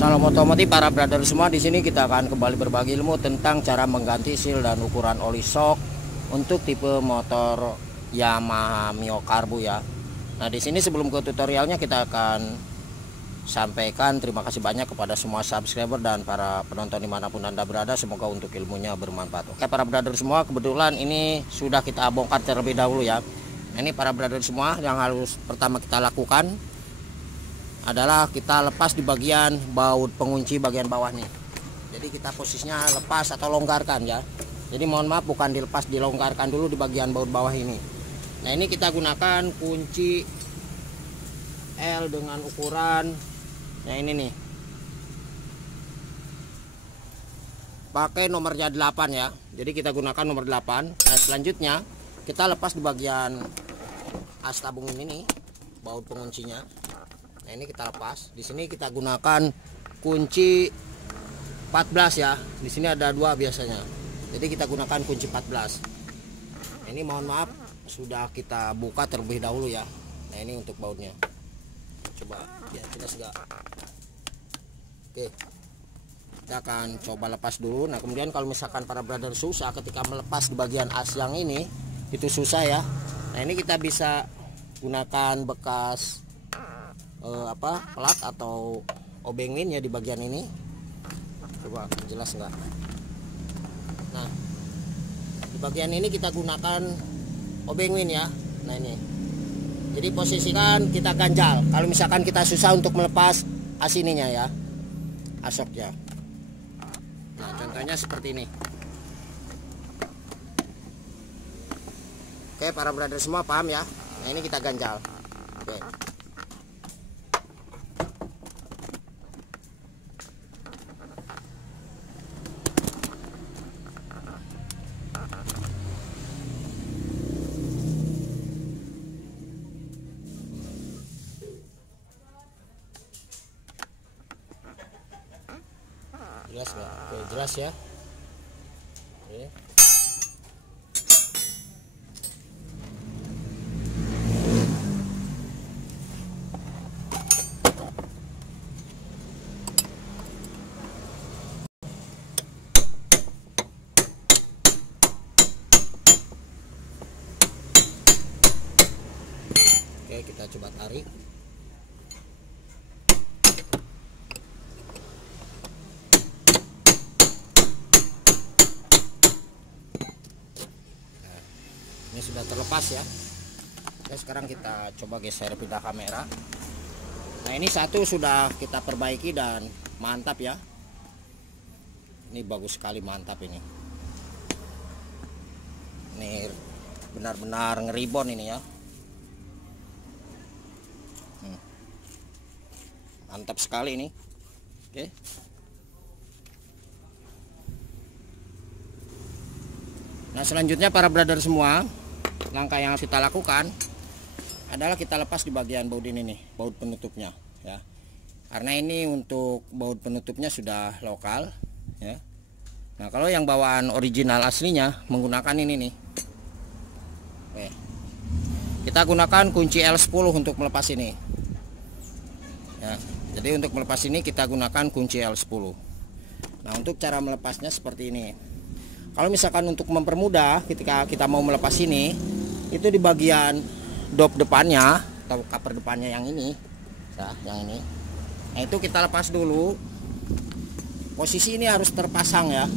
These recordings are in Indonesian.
Salam otomotif para brother semua. Di sini kita akan kembali berbagi ilmu tentang cara mengganti seal dan ukuran oli shock untuk tipe motor Yamaha Mio Karbo ya. Nah, di sini sebelum ke tutorialnya kita akan sampaikan terima kasih banyak kepada semua subscriber dan para penonton dimanapun Anda berada. Semoga untuk ilmunya bermanfaat. Oke para brother semua, kebetulan ini sudah kita bongkar terlebih dahulu ya. Nah, ini para brother semua, yang harus pertama kita lakukan adalah kita lepas di bagian baut pengunci bagian bawah nih. Jadi kita posisinya lepas atau longgarkan ya. Jadi mohon maaf, bukan dilepas, dilonggarkan dulu di bagian baut bawah ini. Nah, ini kita gunakan kunci L dengan ukuran, nah ini nih, pakai nomornya 8 ya. Jadi kita gunakan nomor 8. Nah, selanjutnya kita lepas di bagian as tabung ini nih, baut penguncinya. Nah, ini kita lepas. Di sini kita gunakan kunci 14 ya. Di sini ada 2 biasanya. Jadi kita gunakan kunci 14. Nah, ini mohon maaf sudah kita buka terlebih dahulu ya. Nah, ini untuk bautnya. Coba ya, jelas enggak? Oke. Kita akan coba lepas dulu. Nah, kemudian kalau misalkan para brother susah ketika melepas di bagian as yang ini, itu susah ya. Nah, ini kita bisa gunakan bekas plat atau obeng win ya di bagian ini. Coba jelas enggak? Nah, di bagian ini kita gunakan obeng win ya. Nah, ini. Jadi posisikan kita ganjal. Kalau misalkan kita susah untuk melepas as ininya ya, asoknya. Nah, contohnya seperti ini. Oke, para brother semua paham ya. Nah, ini kita ganjal. Oke. Jelas nggak? Oke, jelas ya. Oke. Oke, kita coba tarik. Ini sudah terlepas ya. Oke, sekarang kita coba geser pindah kamera. Nah, ini satu sudah kita perbaiki dan mantap ya. Ini bagus sekali, mantap ini. Ini benar-benar ngeribon ini ya. Mantap sekali ini. Oke. Nah, selanjutnya para brother semua, langkah yang harus kita lakukan adalah kita lepas di bagian baut ini nih, baut penutupnya ya. Karena ini untuk baut penutupnya sudah lokal ya. Nah, kalau yang bawaan original aslinya menggunakan ini nih. Oke. Kita gunakan kunci L10 untuk melepas ini. Ya, jadi untuk melepas ini kita gunakan kunci L10. Nah, untuk cara melepasnya seperti ini. Kalau misalkan untuk mempermudah ketika kita mau melepas ini, itu di bagian dop depannya atau cover depannya yang ini, nah, yang ini. Nah, itu kita lepas dulu. Posisi ini harus terpasang ya.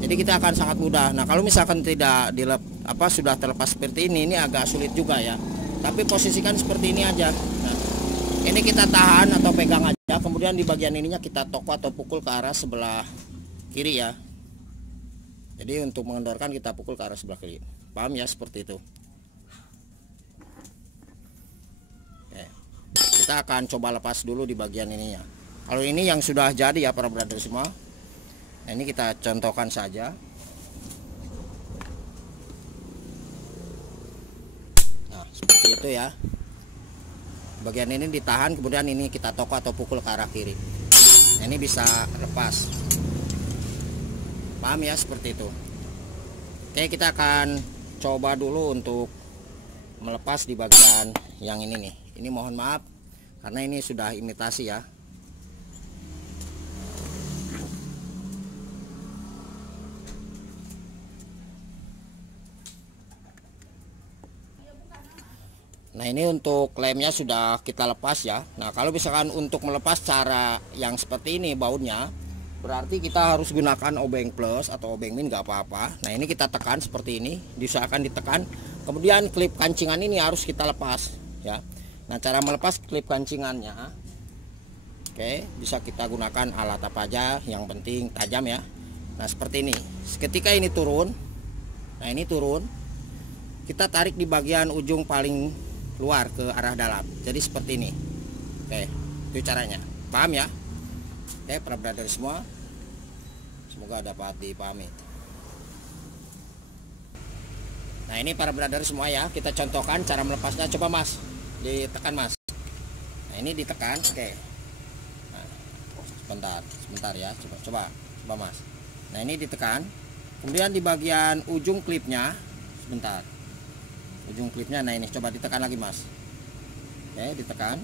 Jadi kita akan sangat mudah. Nah, kalau misalkan tidak sudah terlepas seperti ini agak sulit juga ya. Tapi posisikan seperti ini aja. Nah, ini kita tahan atau pegang aja. Kemudian di bagian ininya kita toko atau pukul ke arah sebelah kiri ya. Jadi untuk mengendorkan kita pukul ke arah sebelah kiri. Paham ya, seperti itu. Oke. Kita akan coba lepas dulu di bagian ininya. Kalau ini yang sudah jadi ya para brother semua. Nah, ini kita contohkan saja. Nah, seperti itu ya. Bagian ini ditahan, kemudian ini kita toko atau pukul ke arah kiri. Nah, ini bisa lepas. Paham ya, seperti itu. Oke, kita akan coba dulu untuk melepas di bagian yang ini nih. Ini mohon maaf karena ini sudah imitasi ya. Nah ini untuk lemnya sudah kita lepas ya. Nah kalau misalkan untuk melepas cara yang seperti ini bautnya, berarti kita harus gunakan obeng plus atau obeng min, nggak apa-apa. Nah ini kita tekan seperti ini, diusahakan ditekan. Kemudian klip kancingan ini harus kita lepas ya. Nah cara melepas klip kancingannya, oke, bisa kita gunakan alat apa aja, yang penting tajam ya. Nah seperti ini. Ketika ini turun, nah ini turun, kita tarik di bagian ujung paling luar ke arah dalam. Jadi seperti ini. Oke, itu caranya. Paham ya? Oke, para brother semua, semoga dapat dipahami. Nah ini para brother semua ya, kita contohkan cara melepasnya. Coba mas, ditekan mas. Nah ini ditekan, oke. Nah, sebentar ya, coba mas. Nah ini ditekan, kemudian di bagian ujung klipnya, sebentar, ujung klipnya. Nah ini coba ditekan lagi mas. Oke, ditekan,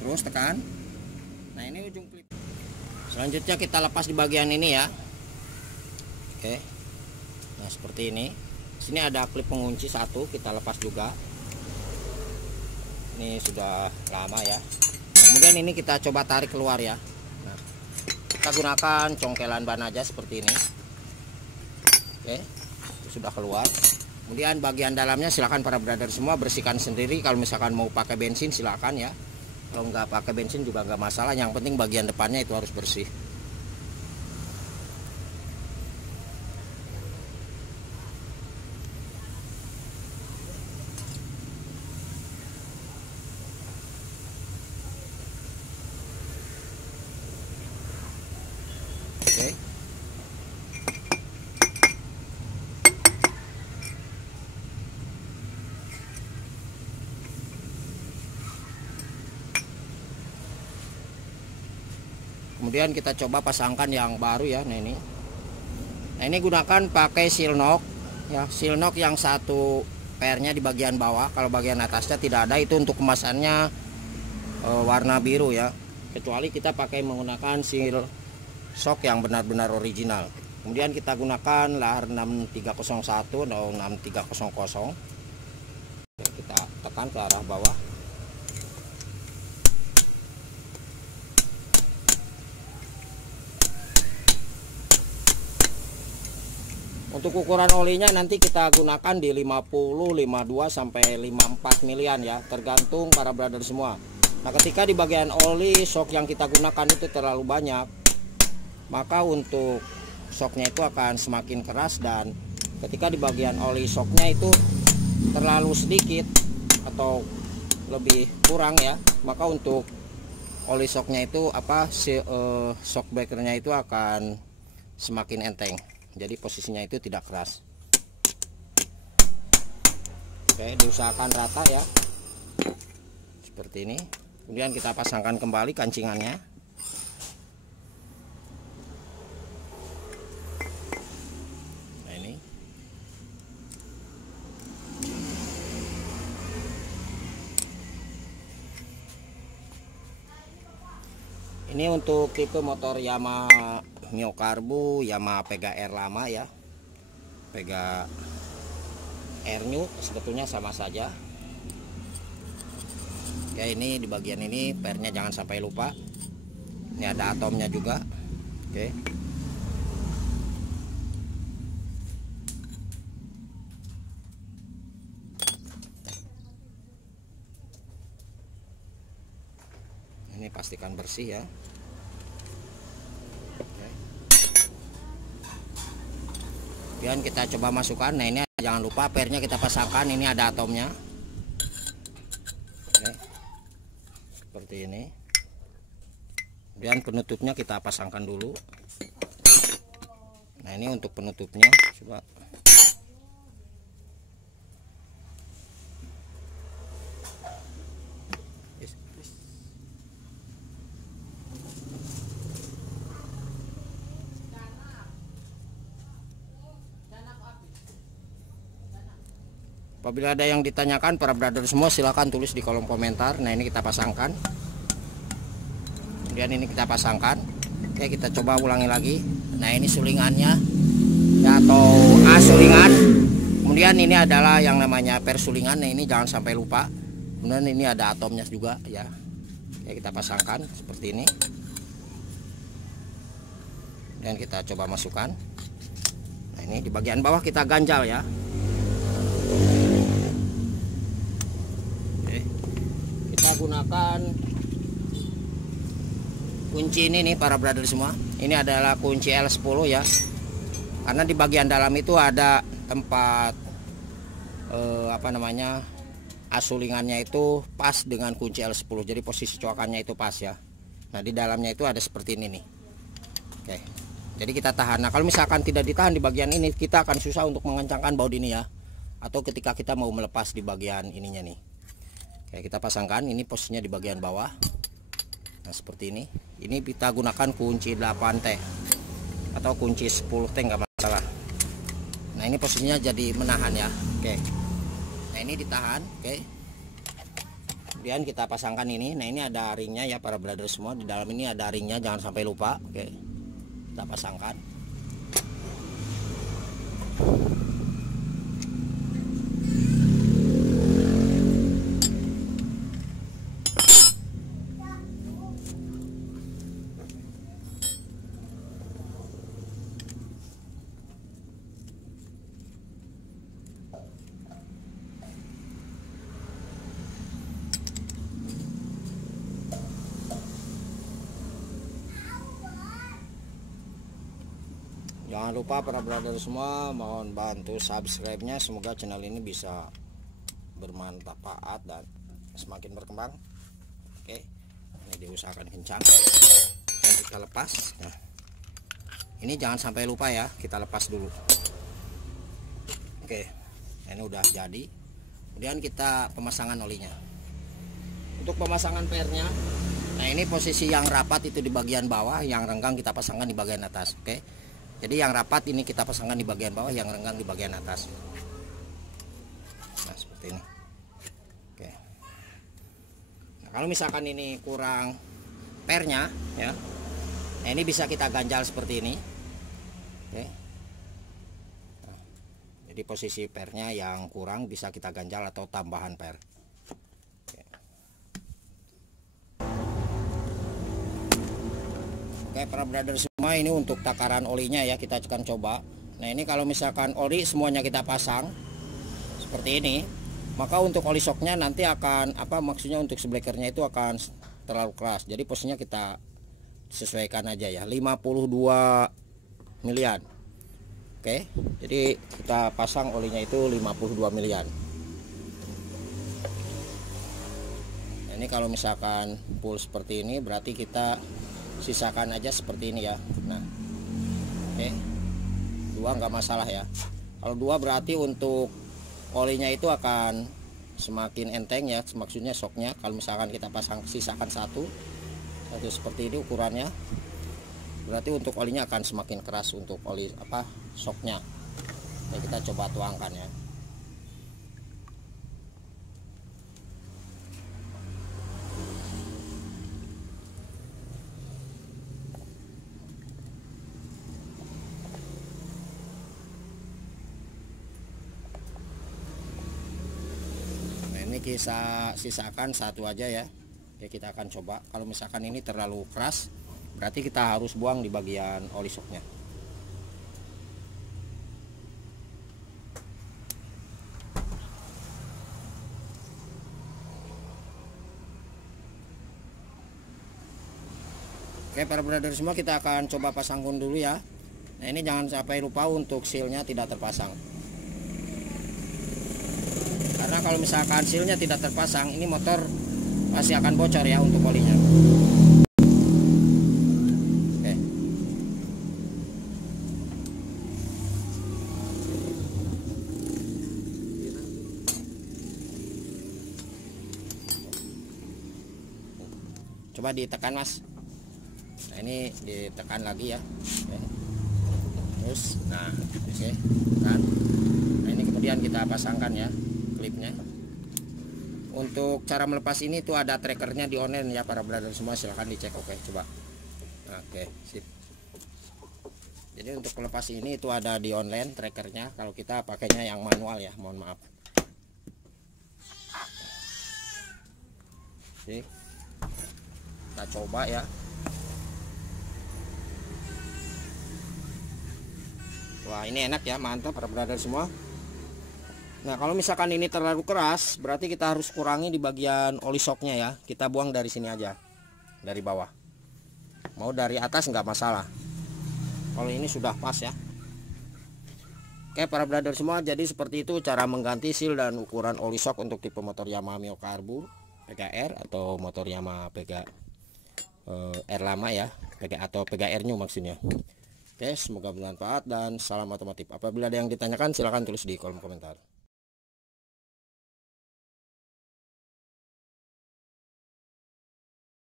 terus tekan. Nah ini ujung klip. Selanjutnya kita lepas di bagian ini ya. Oke, nah seperti ini. Sini ada klip pengunci satu, kita lepas juga. Ini sudah lama ya. Kemudian ini kita coba tarik keluar ya. Nah, kita gunakan congkelan ban aja seperti ini. Oke, itu sudah keluar. Kemudian bagian dalamnya silakan para brother semua bersihkan sendiri. Kalau misalkan mau pakai bensin silakan ya. Kalau nggak pakai bensin juga nggak masalah. Yang penting bagian depannya itu harus bersih. Oke. Kemudian kita coba pasangkan yang baru ya. Nah ini gunakan pakai silnok ya, silnok yang satu pernya di bagian bawah. Kalau bagian atasnya tidak ada, itu untuk kemasannya warna biru ya. Kecuali kita pakai menggunakan sil shock yang benar-benar original. Kemudian kita gunakan lahar 6301 atau 6300. Kita tekan ke arah bawah. Untuk ukuran olinya nanti kita gunakan di 50, 52 sampai 54 milian ya, tergantung para brother semua. Nah, ketika di bagian oli shock yang kita gunakan itu terlalu banyak, maka untuk shocknya itu akan semakin keras, dan ketika di bagian oli shocknya itu terlalu sedikit atau lebih kurang ya, maka untuk oli shocknya itu shock breakernya itu akan semakin enteng. Jadi posisinya itu tidak keras. Oke, diusahakan rata ya. Seperti ini. Kemudian kita pasangkan kembali kancingannya. Nah ini. Ini untuk tipe motor Yamaha Mio Karbu, Yamaha Pega R lama ya, Pega R New sebetulnya sama saja. Ya ini di bagian ini pernya jangan sampai lupa. Ini ada atomnya juga. Oke. Ini pastikan bersih ya. Kemudian kita coba masukkan. Nah ini jangan lupa pernya kita pasangkan. Ini ada atomnya. Oke. Seperti ini. Kemudian penutupnya kita pasangkan dulu. Nah ini untuk penutupnya. Coba. Apabila ada yang ditanyakan para brother semua, silahkan tulis di kolom komentar. Nah ini kita pasangkan. Kemudian ini kita pasangkan. Oke, kita coba ulangi lagi. Nah ini sulingannya ya, atau A sulingan. Kemudian ini adalah yang namanya per sulingan. Nah ini jangan sampai lupa. Kemudian ini ada atomnya juga ya. Oke, kita pasangkan seperti ini. Dan kita coba masukkan. Nah, ini di bagian bawah kita ganjal ya. Oke. Kita gunakan kunci ini nih para brother semua. Ini adalah kunci L10 ya. Karena di bagian dalam itu ada tempat asulingannya itu pas dengan kunci L10. Jadi posisi coakannya itu pas ya. Nah, di dalamnya itu ada seperti ini nih. Oke. Jadi kita tahan. Nah, kalau misalkan tidak ditahan di bagian ini, kita akan susah untuk mengencangkan baut ini ya. Atau ketika kita mau melepas di bagian ininya nih. Oke, kita pasangkan. Ini posisinya di bagian bawah. Nah, seperti ini. Ini kita gunakan kunci 8T atau kunci 10T, nggak masalah. Nah, ini posisinya jadi menahan ya. Oke. Nah, ini ditahan. Oke. Kemudian kita pasangkan ini. Nah, ini ada ringnya ya para brother semua. Di dalam ini ada ringnya, jangan sampai lupa. Oke. Kita pasangkan. Jangan lupa para brother semua, mohon bantu subscribe-nya. Semoga channel ini bisa bermanfaat dan semakin berkembang. Oke, ini diusahakan kencang. Dan kita lepas. Nah, ini jangan sampai lupa ya, kita lepas dulu. Oke, ini udah jadi. Kemudian kita pemasangan olinya. Untuk pemasangan pernya, nah ini posisi yang rapat itu di bagian bawah, yang renggang kita pasangkan di bagian atas. Oke. Jadi yang rapat ini kita pasangkan di bagian bawah, yang renggang di bagian atas. Nah, seperti ini. Oke. Nah, kalau misalkan ini kurang pernya ya, nah ini bisa kita ganjal seperti ini. Oke. Nah, jadi posisi pernya yang kurang bisa kita ganjal atau tambahan per. Oke para brother semua, ini untuk takaran olinya ya, kita akan coba. Nah, ini kalau misalkan oli semuanya kita pasang seperti ini, maka untuk oli shocknya nanti akan maksudnya untuk seblekernya itu akan terlalu keras. Jadi posisinya kita sesuaikan aja ya, 52 milian. Oke, jadi kita pasang olinya itu 52 milian. Nah, ini kalau misalkan full seperti ini berarti kita sisakan aja seperti ini ya. Nah, oke, 2 nggak masalah ya. Kalau 2 berarti untuk olinya itu akan semakin enteng ya, maksudnya shocknya. Kalau misalkan kita pasang sisakan satu seperti ini ukurannya, berarti untuk olinya akan semakin keras untuk oli shocknya. Nah, kita coba tuangkan ya. Ini kita sisakan satu aja ya. Oke, kita akan coba. Kalau misalkan ini terlalu keras, berarti kita harus buang di bagian oli shocknya. Oke para brother semua, kita akan coba pasangkan dulu ya. Nah, ini jangan sampai lupa untuk sealnya tidak terpasang. Karena kalau misalkan sealnya tidak terpasang, ini motor pasti akan bocor ya untuk olinya. Oke. Coba ditekan mas. Nah, ini ditekan lagi ya. Oke. Terus, nah, oke, kan. Nah, ini kemudian kita pasangkan ya klipnya. Untuk cara melepas ini tuh ada trackernya di online ya para brother semua, silahkan dicek. Oke, coba. Oke, sip. Jadi untuk melepas ini itu ada di online trackernya. Kalau kita pakainya yang manual ya, mohon maaf. Oke. Kita coba ya. Wah, ini enak ya, mantap para brother semua. Nah, kalau misalkan ini terlalu keras, berarti kita harus kurangi di bagian oli shocknya ya. Kita buang dari sini aja, dari bawah. Mau dari atas nggak masalah. Kalau ini sudah pas ya. Oke para brother semua, jadi seperti itu cara mengganti seal dan ukuran oli shock untuk tipe motor Yamaha Mio Karbo PGR atau motor Yamaha R lama ya, atau PGR new maksudnya. Oke, semoga bermanfaat dan salam otomotif. Apabila ada yang ditanyakan silahkan tulis di kolom komentar.